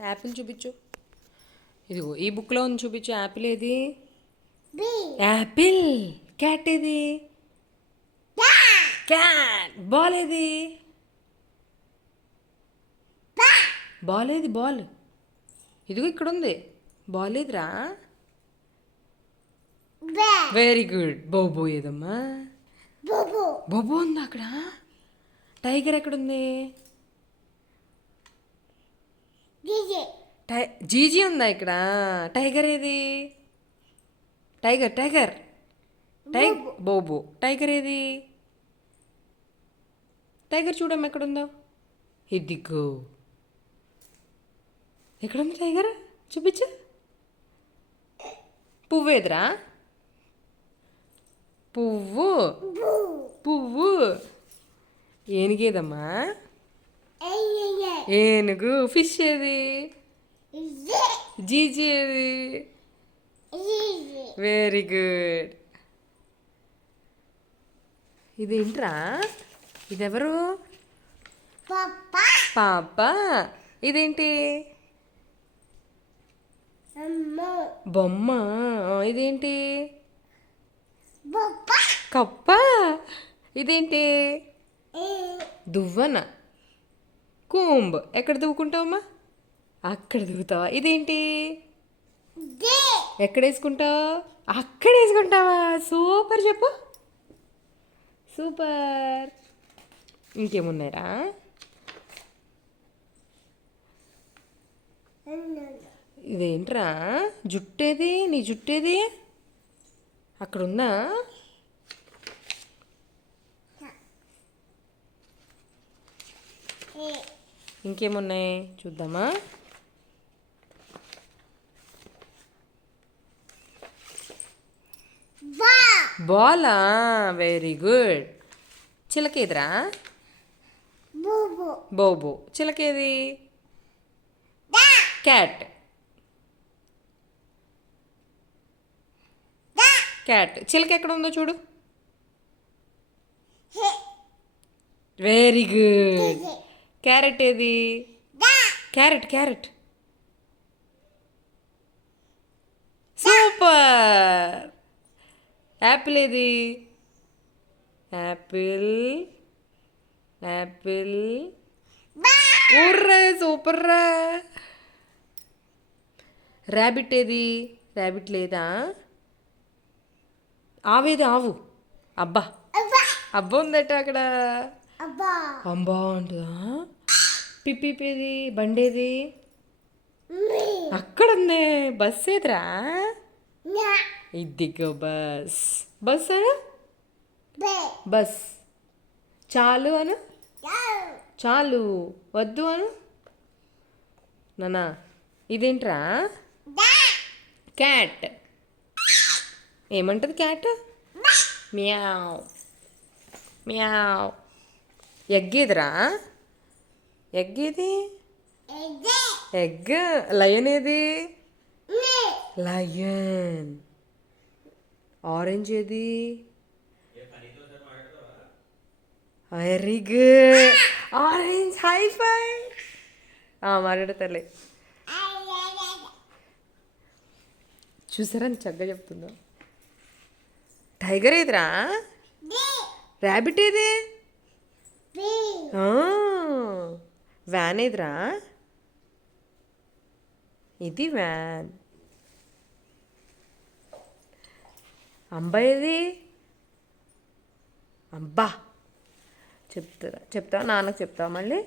Apple చూపించు. ఇదిగో ఈ బుక్లో ఉంది, చూపించు. యాపిల్ ఏది? యాపిల్. క్యాట్ ఏది? క్యాట్. బాల్ ఏది? బాల్ ఏది? బాల్ ఇదిగో ఇక్కడ ఉంది. బాల్ ఏదిరా? Very good. బోబో ఏదమ్మా? బోబో ఉందా అక్కడ? టైగర్ ఎక్కడుంది? జీజీ ఉందా ఇక్కడ? టైగర్ ఏది? Tiger tiger బోబో. టైగర్ ఏది? టైగర్ చూడమ్మ ఎక్కడుందో. ఇదిగో ఎక్కడుంది టైగర్? చూపించు. పువ్వు ఎదురా? పువ్వు. పువ్వు ఏనుగేదమ్మా? ఏనుగు. ఫిష్ ఏది? జీజీ ఏది? Very good. ఇదేంట్రా? ఇదెవరు? పాప. ఇదేంటి? బొమ్మ. ఇదేంటి? కప్ప. ఇదేంటి? దువ్వన. కుంబ్. ఎక్కడ దువ్వుకుంటావమ్మా? అక్కడ దువ్వుతావా? ఇదేంటి? ఎక్కడ వేసుకుంటావు? అక్కడ వేసుకుంటావా? సూపర్. చెప్పు. సూపర్. ఇంకేమున్నాయిరా? ఇదేంట్రా? జుట్టేది? నీ జుట్టేది? అక్కడ ఉందా? ఇంకేమున్నాయి చూద్దామా? బాలా. Very good. చిలకేదిరా? బోబో. చిలకేది? క్యాట్. క్యాట్. చిలక ఎక్కడ ఉందో చూడు. Very good. క్యారెట్ ఏది? Carrot carrot. సూపర్. యాపిల్ ఏది? యాపిల్. యాపిల్. ఊర్రా. సూపర్ రా. ర్యాబిట్ ఏది? ర్యాబిట్ లేదా? ఆవేది? ఆవు. అబ్బా. అబ్బా ఉందట అక్కడ. అంబా ఉంటుందా? పిప్పేది? బండేది? అక్కడ ఉంది. బస్ ఏదిరా? ఇదిగో బస్. బస్ అను. బస్. చాలు అను. చాలు. వద్దు అను. నానా ఇదేంట్రా? క్యాట్. ఏమంటుంది క్యాట్? మ్యావ్ మ్యావ్. ఎగ్గేదిరా? ఎగ్గేది? ఎగ్. లయన్ ఏది? లయన్. ఆరెంజ్ ఏది? Very good. ఆరెంజ్. హై ఫై. మాట్లాడతలే. చూసారా చక్కగా చెప్తుందా? టైగర్ ఏదిరా? ర్యాబిట్ ఏది? వ్యాన్ ఏదిరా? ఇది వ్యాన్. అంబా ఏది? అబ్బా. చెప్తావా? నాన్నకు చెప్తావా మళ్ళీ?